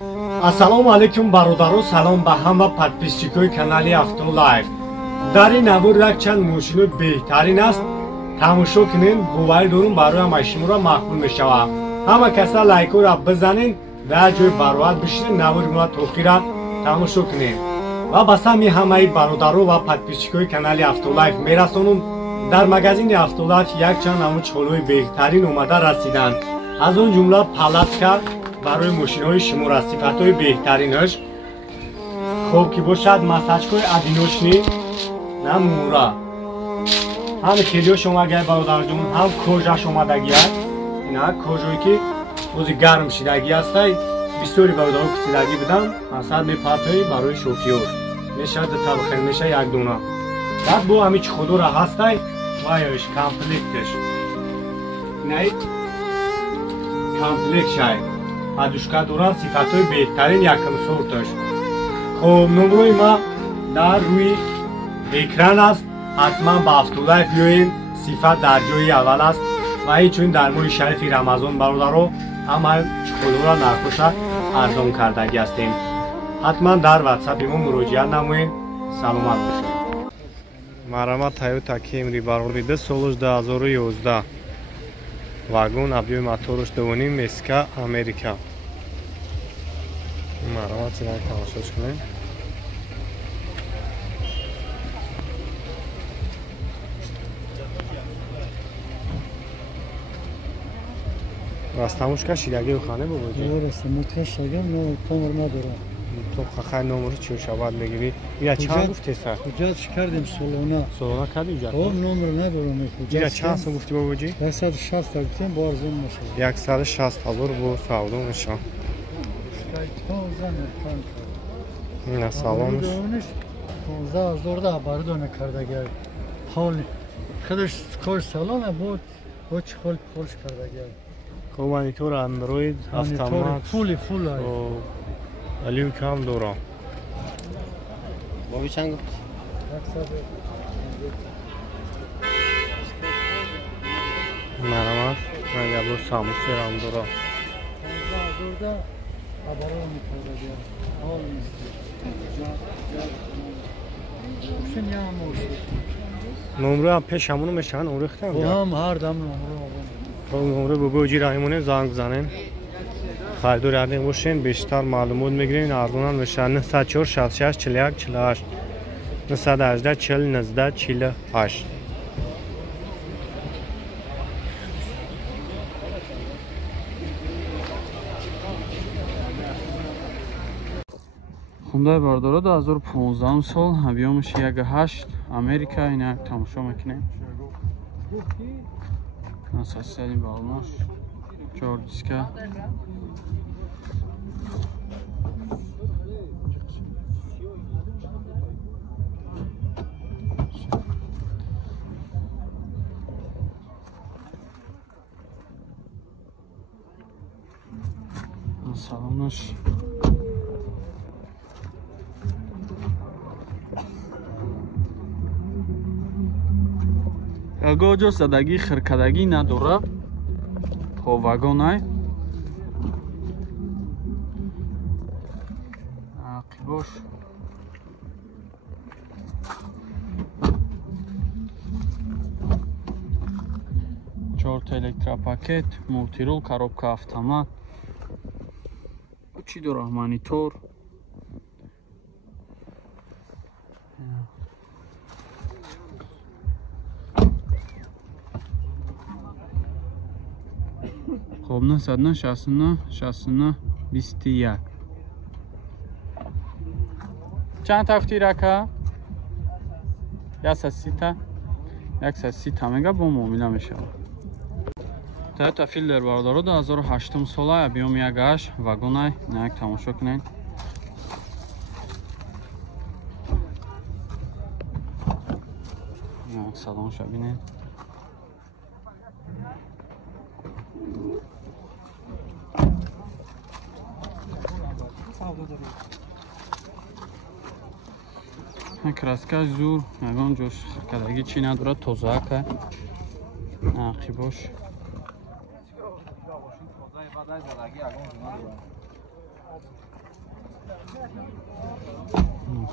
Ассалому алайкум бародаро, салом ба ҳама подписчикои канали Автолайф. Дар ин навор як чанд мошинои беҳтарин аст. Тамошо кунед, боварӣ дорам барои ҳамаи шуморо мақбул мешавад. Ҳама каса лайкҳоро бизанед, дар ҷои баровар бишинед, навори мо то охира тамошо кунед. Ва ба сами ҳамаи бародаро ва подписчикои канали Автолайф мерасонам. Дар магазини Автолайф як чанд намуд ҳолои беҳтарин омада расиданд. Аз он ҷумла палатка барои мошинҳои шумора, сифатҳои беҳтаринаш, хоб ки бошад масаҷкои одиночни на мура. ҳам хелиёш омадагия бародарҷон, ҳам кожаш омадагия. Ина кожое ки ози гарм шидагӣ ҳастай. бисёри бародаро писидагӣ будам, масад мепартои барои шофёр. Мешавад табхел меша як дона. Баъд бо ҳами чиходора ҳастай ва ёш комплекташ. Инай комплект шай. Подушка дорад, сифатҳои беҳтарин якм сорташ. Хоб номрои ма дар рӯи экран аст. ҳатман ба Автолайф биёед, сифат дар ҷои аввал аст. ва инчунин дар моҳи шарифи Рамазон бародаро ҳама чиходора нархоша арзон кардагӣ ҳастем. ҳатман дар ватсапи мо муроҷиат намоед. Саломат бошед. Марама Toyota Camry барори 2 солаш 2011. Вагон объёми моторош 2.5 Меска Америка. Марама чина тамошош кунед. Растамушка шидагӣ ухане бобоҷи. Растамушка шидагӣ номер надорам. То хахай номери чӣ шавад мегири? Я чанд гуфтеса? Ҳуҷҷат кардем солона. Солона кардем ҳуҷҷат? О, номер надорам. Я чанд сум гуфти бобоҷи? 160 гуфтем, бо арзон мешавад. 160,000 бо савдо мешавад. Ина саломш. 15,000 бардона кардагӣ. ҳоли худаш кош салона буд. Бо чӣ хол полш кардагӣ. Монитор Android автомат. Фули. Алив кам дорам. Бобӣ чанд гуфт? 100. Марамат, ман я бо самусерам дорам. 15,000 абарон кардагӣ. ҳол нест. Шин я мошин. Номра пешамон мешавад орехтам. ҳам ҳар дам номра. номра бобоҷи раҳимоне занг бизанед. خریدار یادین باشین بیشتر معلومات میگیرین ارزان میشه 904 66 41 48 918 40 19 48 Hyundai Bardaro 2015 سال объемش 1.8 Америка اینا تماشا میکنیم ناسازی بالماش 4 دیسکه салонаш ягон ҷо задагӣ хиркадагӣ надорад. хоб вагонай ақибош чорта электропакет, мултирул, коробка автомат. چی داره؟ مانیتور خب 909 69 69 21 چند تفتیر که؟ 130 تا مگا با معامله میشه. Toyota Fielder Bardaro 2008 сола, объем 1.8 вагонай, як тамошо кунед. Як салоншо бинед. краскаш зур, ягон ҷош хиркадагӣ чӣ надорад, тозаака. Ақибош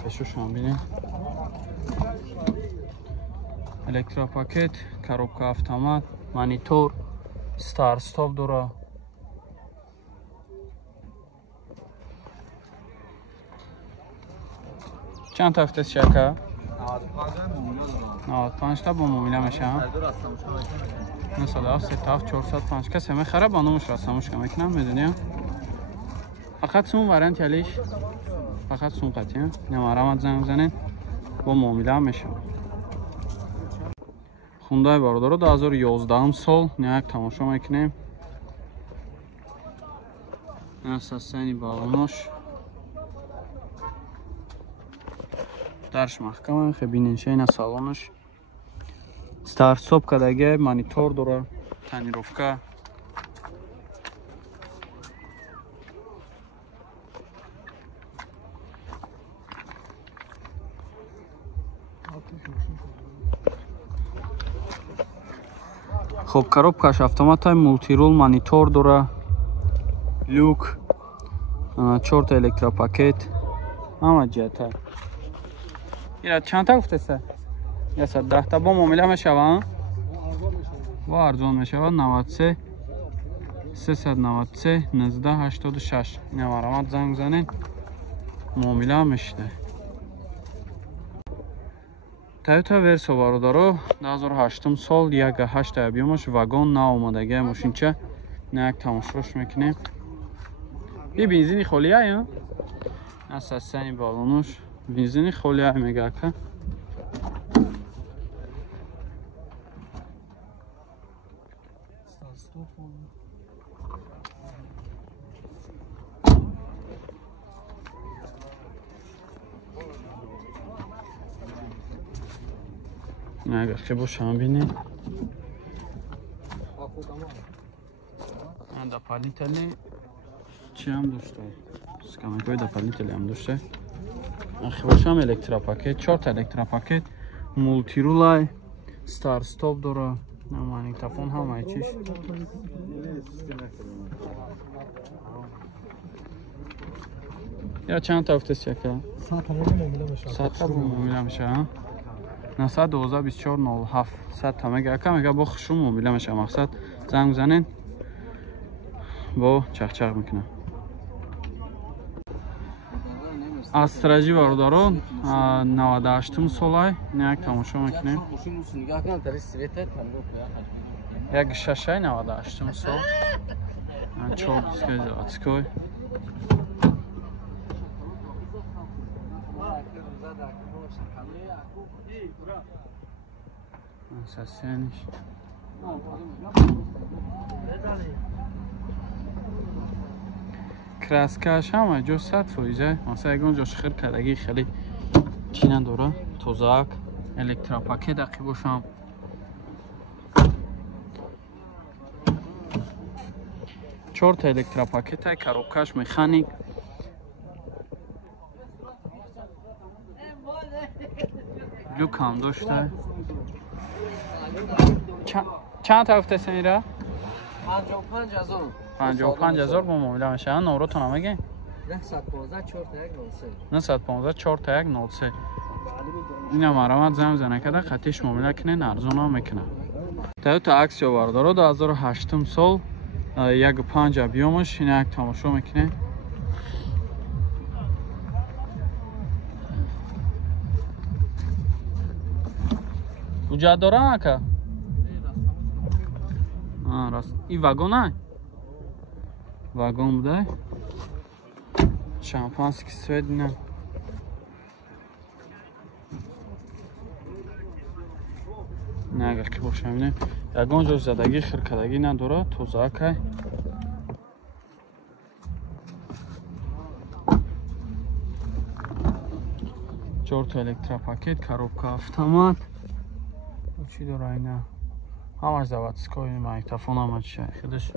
пешошон бинед. Электропакет, коробка автомат, монитор, старт стоп дора. چند تا افتاد شکر؟ 95 تا با مومیله میشه. مثلا 3405 کسی میخره با نموش راستموش که میکنم میدونیم. فقط سون وارنت یلیش فقط سون قطعه نمارمت زنگ بزنید با مومیله میشه. خوندای باردارو 2011 سال نیک تماشا میکنیم. این اساسانی بالونش درش محکمه. خیلی نشین سالونش старт стоп кадаги монитор дора, тонировка. خب коробкаш автоматай мултирул монитор дора, люк, 4 та электропакет, ҳама ҷиҳата. ира чанд та гуфтеса? Я 10 та бо муомила мешавад. Во арзон мешавад 93 393 1986. ина маромад занг занед муомила мешида. Toyota Verso бародаро 2008 сол 1.8 объемаш вагон наомадаги машинча як тамошош мекунем. И бензини холия асасани балонуш бензини холия мегака. اگر که باشم بینید دپالیتلی چی هم داشته سکانکوی دپالیتلی هم داشته اخی باشم الکتراپاکت 4 تا الکتراپاکت مولتیرولای ستار ستاپ داره مانیتافون هم ایچیش یا چند تا افتست یکه 100 تا مومیله میشه 912 24 07 100 تا میگه با خشم مومیله میشه مقصد زنگ بزنین با چخچخ میکنه استراجی باردارون 98 سالای نیک تماشا میکنیم یک ششای 98 سال چول دیسکای زراتسکای اساسیانش کراسکاش همه جو 100%. مثلا اگه اونجا شخیر کردگی خیلی چی نداره توزاک الکتراپاکت دقیق باشم 4 تا الکتراپاکت های کاروبکاش مکانیک لوک هم داشته چند تا افته سمیره؟ 55,000 با مومیله میشه نورو تو نمگه؟ 915 4 تا 103 این هم مرامت زم زنه کده خطیش مومیله کنه ارزون هم میکنه تویوتا اکسیا باردارو 2008 سال 1.5 объемش این یک تماشا میکنه وجود داره اکا؟ راست این واگن های؟ واگن بوده شامپانسکی سوید نه نه اگر که باشم اینه یکان جو زدگی خرکدگی نداره توزاک های 4 تا الکتراپاکت коробка автомат چی داره اینا همش заводской микрофон هم چی خودش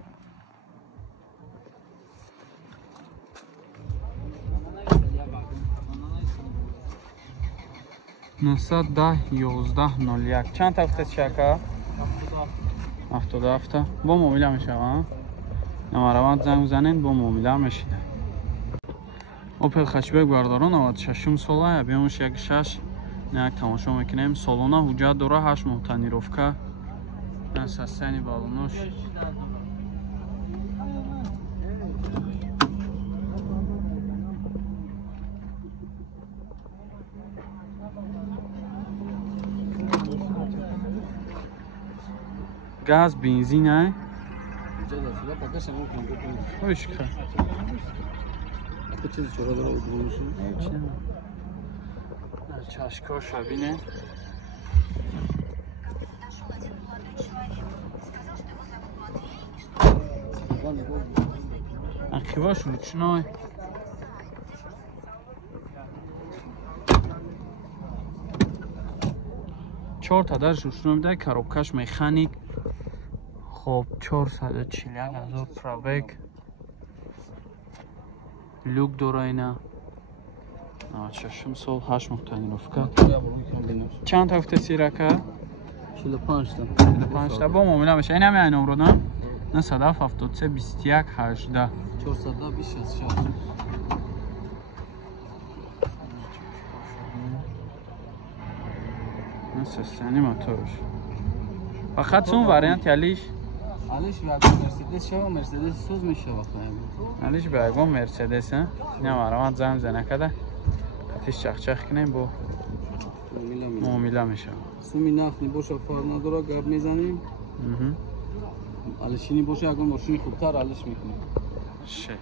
نصد 11 چند تا افتاد شکر 77 با مومیله میشه ها نماروند زنگ بزنین با مومیله میشینه Opel hatchback бардорон 96 сола, биёмш 1.6 як тамошо мекунем. Салона ҳуҷҷат дора, 8 моҳ тонировка. Састани балонош. Газ, бензин, ай? Хош ка. Чашко шабине. Архиваш ручной. Чор тадар ручной мидай, коробкаш механик. Хоб 441,000 пробег. Люк дора ина. 96 сол, 8 моҳ тонировка. Чанд та гуфта сирака? 45 та. 45 та. Бо муомила меша. Ин ҳамин номро на? 973 21 18. 426. Састани моторош. Фақат сон вариант ялиш? Алиш вагон Мерседес шава, Мерседес суз мешава хаем. Алиш вагон Мерседес, а? Не марамат зам занакада. Қатиш чахчах кунем бо муомила мешава. Суми нахт небоша фар надора, гап мезанем. Алишини боша, агар мошини хубтар алиш мекунем. Ше.